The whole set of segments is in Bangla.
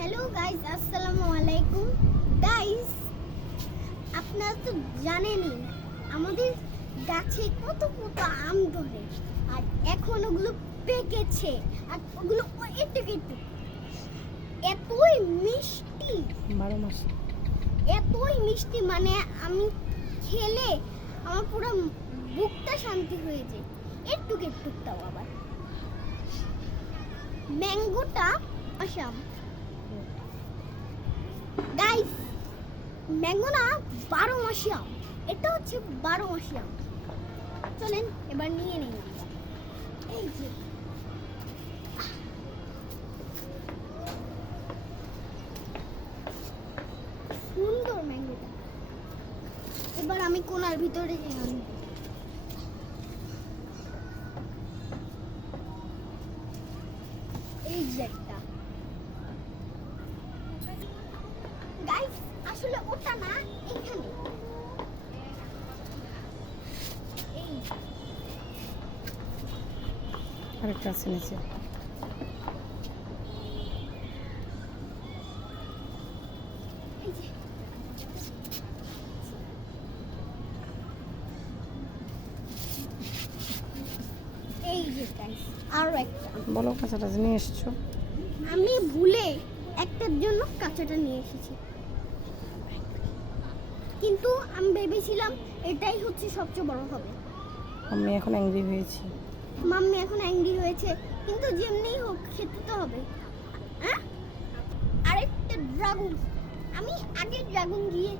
হ্যালো গাইস, আসসালামু আলাইকুম গাইস। আপনারা তো জানেনই আমাদের গাছে কত কত আম ধরে, আর এখন ওগুলো পেকেছে, আর ওগুলো একটু একটু এতই মিষ্টি, 12 মাস। এতই মিষ্টি, মানে আমি খেলে আমার পুরো বুকটা শান্তি হয়ে যায়। একটু একটু তাও আবার ম্যাঙ্গোটা আসাম গাইস, ম্যাঙ্গো না 12 মাসি আম, এটা হচ্ছে 12 মাসি আম। চলেন এবার নিয়ে নেই। এই যে সুন্দর ম্যাঙ্গোটা, এবার আমি কোনার ভিতরে গেলাম। এই যে একটা গাইস, আসলে ওটা না, এখানে এই আরেকটা আছে নিচে। এই যে এই যে গাইস, আরো একটা। বলো কাঁচাটা নিয়ে এসছো। আমি ভুলে একটার জন্য কাঁচাটা নিয়ে এসেছি, কিন্তু আমি ভেবেছিলাম এটাই হচ্ছে সবচেয়ে বড় হবে। আমি এখন অ্যাংরি হয়েছি। মাম্মি এখন অ্যাংরি হয়েছে, কিন্তু যেমনি হোক খেতে তো হবে। হ্যাঁ, আরেকটা ড্রাগন। আমি আগে ড্রাগন দিয়ে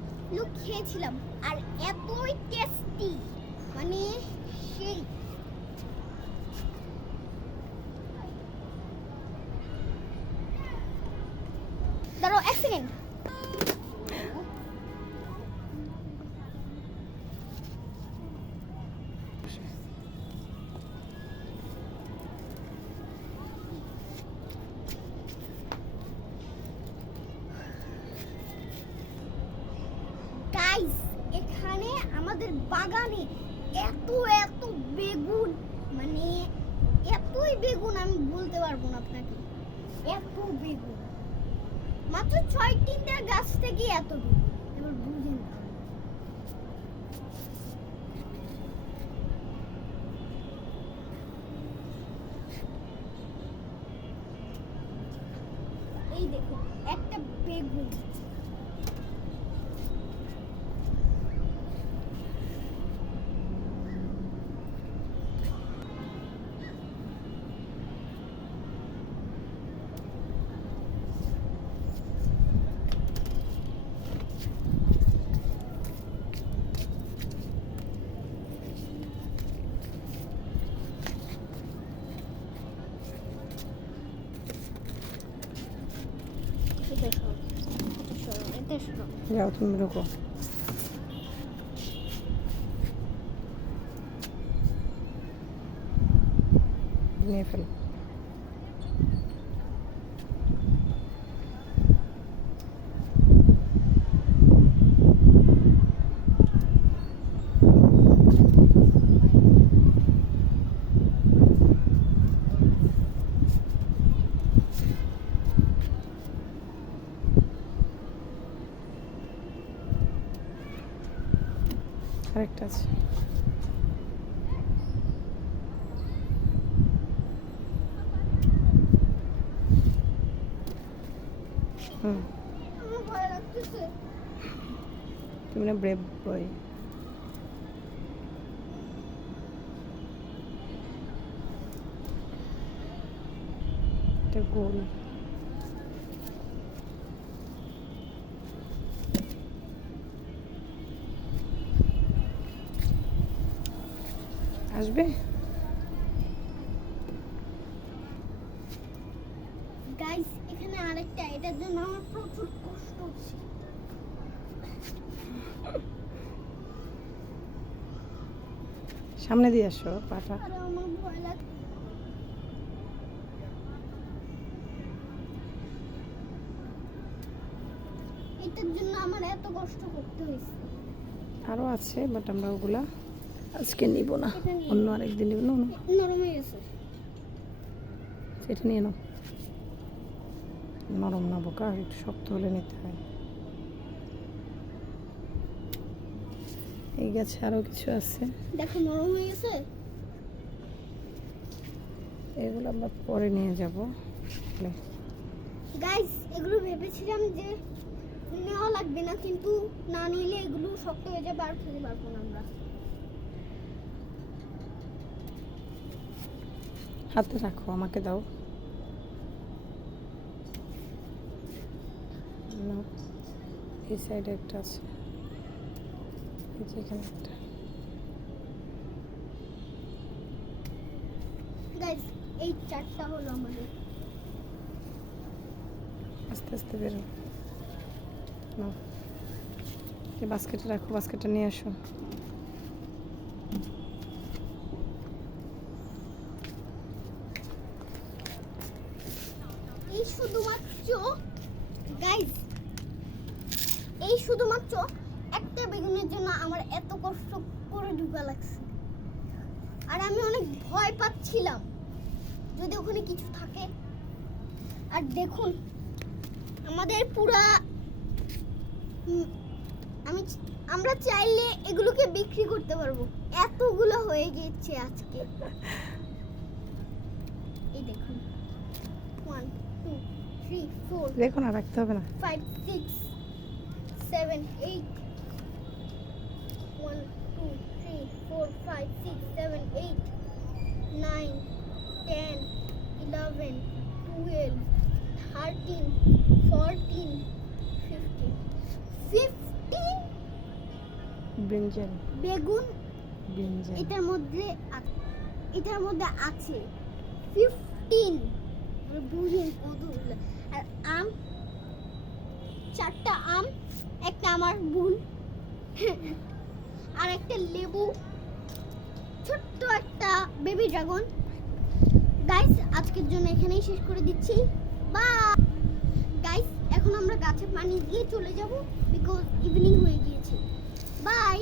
খেয়েছিলাম, আর এতই টেস্টি, মানে সেই। দাঁড়াও এক সেকেন্ড। গাইস, এখানে আমাদের বাগানে এত এত বেগুন, মানে এতই বেগুন আমি বলতে পারবো না আপনাকে। এত বেগুন, মাত্র 6টা গাছ থেকে এত বেগুন, এবার বুঝেন। এই দেখো একটা বেগুন। যাও তুমি রুকো। নিয়ে ফেলো। আরেকটা আছে। আমার ভয় লাগতেছে। তুমি না ব্রেভ বয়। এটা গোল। আসবে গাইস, এখানে আরেকটা, এটার জন্য আমার প্রচুর কষ্ট হচ্ছে। সামনে দিয়ে আসো পাটা। আরে আমার ভয় লাগে। এটার জন্য আমার এত কষ্ট করতে হয়েছে। আরও আছে, বাট আমরা ওগুলা আজকে নিব না, এটা নিয়ে অন্য আরেকদিন নিব না। নরম হয়ে গেছে। সেটা নিয়ে নাও। নরম না বোকা, একটু শক্ত হলে নিতে হয়। এই গাছে আরো কিছু আছে, দেখো নরম হয়ে গেছে। এগুলো আমরা পরে নিয়ে যাব। গাইস এগুলো ভেবেছিলাম যে নেওয়া লাগবে না, কিন্তু না নিলে এগুলো শক্ত হয়ে যাবে আর খেতে পারবো না আমরা। হাতে রাখো, আমাকে দাও। নাও। এই সাইডে একটা আছে, এই যে এখানে একটা। গাইস এই চারটা হলো আমাদের। আস্তে আস্তে বেরো। নাও, এই বাস্কেটে রাখো, বাস্কেটটা নিয়ে আসো। এই শুধুমাত্র গাইস, এই শুধুমাত্র একটা বেগুনের জন্য আমার এত কষ্ট করে ঢুকা লাগছে। আর আমি অনেক ভয় পাচ্ছিলাম যদি ওখানে কিছু থাকে। আর দেখুন আমাদের পুরা আমরা চাইলে এগুলোকে বিক্রি করতে পারবো, এতগুলো হয়ে গিয়েছে আজকে। এই দেখুন 1 2 3 4 দেখো না, রাখতে হবে না। 5 6 7 8 1 2 3 4 5 6 7 8 9 10 11 12 13 14 15 15 ব্রিঞ্জাল, বেগুন ব্রিঞ্জাল। এটার মধ্যে আছে 15। বুঝেন কতগুলো। আর আম, চারটা আম, একটা আমার ভুল, আর একটা লেবু, ছোট্ট একটা বেবি ড্রাগন। গাইস আজকের জন্য এখানেই শেষ করে দিচ্ছি। বাই গাইস, এখন আমরা গাছে পানি দিয়ে চলে যাব বিকজ ইভিনিং হয়ে গিয়েছে। বাই।